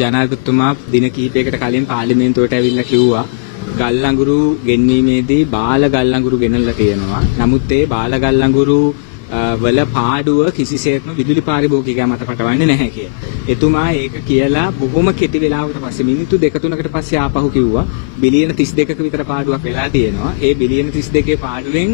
ජනාධිපතිතුමා දින කිහිපයකට කලින් පාර්ලිමේන්තුවට ඇවිල්ලා කිව්වා ගල් අඟුරු ගෙන්වීමේදී බාල ගල් අඟුරු ගෙනල්ලා තියෙනවා. නමුත් ඒ බාල ගල් අඟුරු වල පාඩුව කිසිසේත්ම විදුලි පාරිභෝගිකයා මත පටවන්නේ නැහැ කියලා. එතුමා ඒක කියලා බොහොම කෙටි වෙලාවකට පස්සේ මිනිත්තු 2-3කට පස්සේ ආපහු කිව්වා බිලියන 32ක විතර පාඩුවක් වෙලා තියෙනවා. ඒ බිලියන 32 පාඩුවෙන්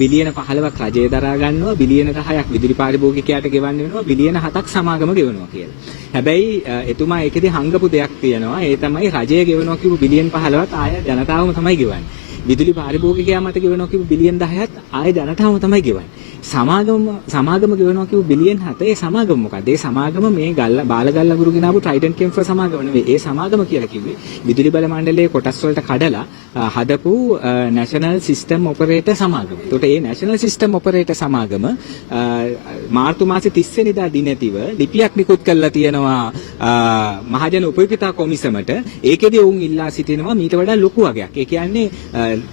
බිලියන 15ක් රජය දරා ගන්නවා, බිලියන 10ක් විදුලි පාරිභෝගිකයාට ගෙවන්න වෙනවා, බිලියන 7ක් සමාගම ගෙවනවා කියලා. හැබැයි එතුමා ඒකෙදි හංගපු දෙයක් තියෙනවා. ඒ තමයි රජය ගෙවනවා කිව්ව බිලියන 15ත් ආය ජනතාවම තමයි ගෙවන්නේ. විදුලි පාරිභෝගිකයා මත ගෙවනවා කිව්ව බිලියන 10ත් ආය ජනතාවම තමයි ගෙවන්නේ. සමාගම ගෙවනවා කිව්ව බිලියන 7 ඒ සමාගම මොකක්ද? ඒ සමාගම මේ බාලගල් අඟුරු ගෙනාවු ට්‍රයිඩන්ට් කෙම්ෆර් සමාගම නෙවෙයි. ඒ සමාගම කියලා කිව්වේ විදුලි බල මණ්ඩලයේ කොටස් වලට කඩලා හදපු නැෂනල් සිස්ටම් ඔපරේටර් සමාගම. ඒකට ඒ නැෂනල් සිස්ටම් ඔපරේටර් සමාගම මාර්තු මාසේ 30 වෙනිදා දිනතිව ලිපියක් නිකුත් කරලා තියෙනවා මහජන උපයෝගිතා කොමිසමට. ඒකෙදි ඔවුන් ඉල්ලා සිටිනවා මීට වඩා ලොකු වගයක්. ඒ කියන්නේ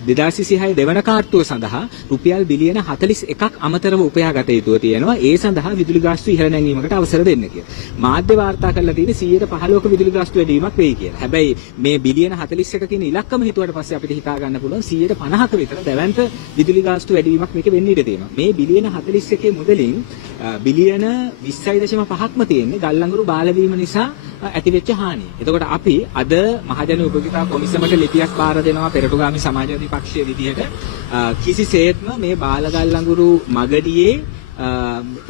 2026 දෙවන කාර්තුව සඳහා රුපියල් බිලියන 41ක් අමතරව උපයා ගත යුතුව තියෙනවා. ඒ සඳහා විදුලි ගාස්තු ඉහළ නැංවීමකට අවසර දෙන්න කියලා. මාධ්‍ය වාර්තා කරලා තියෙන්නේ 115ක විදුලි ගාස්තු වැඩිවීමක් වෙයි කියලා. හැබැයි මේ බිලියන 41 කියන ඉලක්කම හිතුවට පස්සේ අපිට හිතා ගන්න පුළුවන් 150ක විතර දැවැන්ත විදුලි ගාස්තු වැඩිවීමක් මේක වෙන්න ඉඩ තියෙනවා. මේ බිලියන 41 මුදලින් බිලියන 20.5ක්ම තියෙන්නේ ගල් අඟුරු බාල වීම නිසා ඇතිවෙච්ච හානිය. එතකොට අපි අද මහජන උපයෝගිතා කොමිසමට ලිපියක් බාර දෙනවා පෙරටුගාමි සමාජවාදී පක්ෂයේ විදිහට කිසිසේත්ම මේ බාලගල් අඟුරු මගඩියේ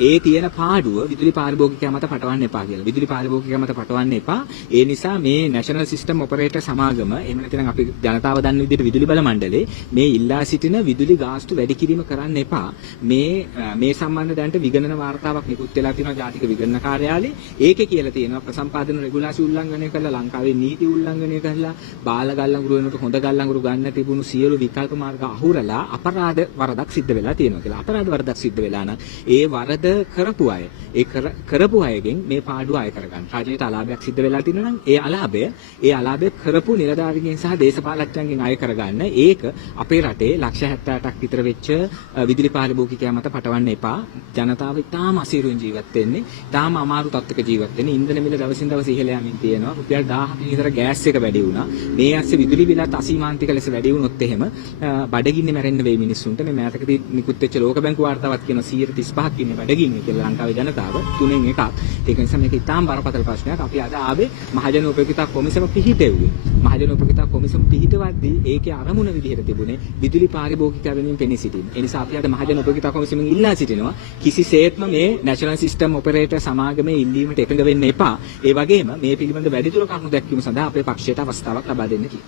ඒ තියෙන පාඩුව විදුලි පාරිභෝගිකයා මත පටවන්න එපා කියලා. විදුලි පාරිභෝගිකයා මත පටවන්න එපා. ඒ නිසා මේ නැෂනල් සිස්ටම් ඔපරේටර් සමාගම එහෙම නැත්නම් අපි ජනතාව දන්න විදිහට විදුලි බල මණ්ඩලේ මේ ඉල්ලා සිටින විදුලි ගාස්තු වැඩි කිරීම කරන්න එපා. මේ සම්බන්ධ දැනට විගණන වාර්තාවක් නිකුත් වෙලා තියෙනවා ජාතික විගණන කාර්යාලයේ. ඒකේ කියලා තියෙනවා ප්‍රසම්පාදන රෙගුලාසි උල්ලංඝනය කරලා ලංකාවේ නීති උල්ලංඝනය කරලා බාලගල් අඟුරු වෙනකොට හොඳ ගල් අඟුරු ගන්න තිබුණු සියලු විකල්ප මාර්ග අහුරලා අපරාධ වරදක් සිද්ධ වෙලා තියෙනවා කියලා. අපරාධ වරදක් සිද්ධ වෙලා නම් ඒ වරද කරපු අය කරපු අයගෙන් මේ පාඩුව අය කරගන්න. රජයට අලාභයක් සිද්ධ වෙලා තියෙනවා නම් ඒ අලාභය කරපු නිලධාරීන්ගෙන් සහ දේශපාලඥයන්ගෙන් අය කරගන්න. ඒක අපේ රටේ ලක්ෂ 78ක් විතර වෙච්ච විදුලි පාරිභෝගිකයා මත පටවන්න එපා. ජනතාව ඉතාම අසීරුවෙන් ජීවත් වෙන්නේ. ඉතාම අමාරු තත්ත්වයක ජීවත් වෙන්නේ. ඉන්ධන මිල දවසින් දවස ඉහළ යමින් තියෙනවා. රුපියල් 1000ක විතර ගෑස් එක වැඩි වුණා. මේ ඇස්සේ විදුලි බිලත් අසීමාන්තික ලෙස වැඩි වුණොත් එහෙම බඩගින්නේ මැරෙන්න වෙයි මිනිස්සුන්ට. මේ මෑතකදී නිකුත් වෙච්ච ලෝක බැංකුව වාර්තාවක් කියන 135ක් ඉන්නේ බඩගින්නේ කියලා ලංකාවේ ජනතාව 3න් එකක්. ඒක නිසා මේක ඉතාම බරපතල ප්‍රශ්නයක්. අපි අද ආවේ මහජන උපයෝගිතා කොමිසම පිහිටෙව්වේ. මහජන උපයෝගිතා කොමිසම පිහිටවද්දී ඒකේ අරමුණ විදිහට තිබුණේ විදුලි පාරිභෝගිකයා වෙනුවෙන් පෙනී සිටින්න. ඒ නිසා අපි අද මහජන උපයෝගිතා කොමිසමෙන් ඉල්ලා සිටිනවා කිසිසේත්ම මේ නැෂනල් සිස්ටම් ඔපරේටර් සමාගමේ ඉල්ලීමට එකඟ වෙන්න එපා. ඒ වගේම මේ පිළිබඳ වැඩිදුර කරුණු දැක්වීම සඳහා අපේ පක්ෂයට අවස්ථාවක් ලබා දෙන්න කියලා.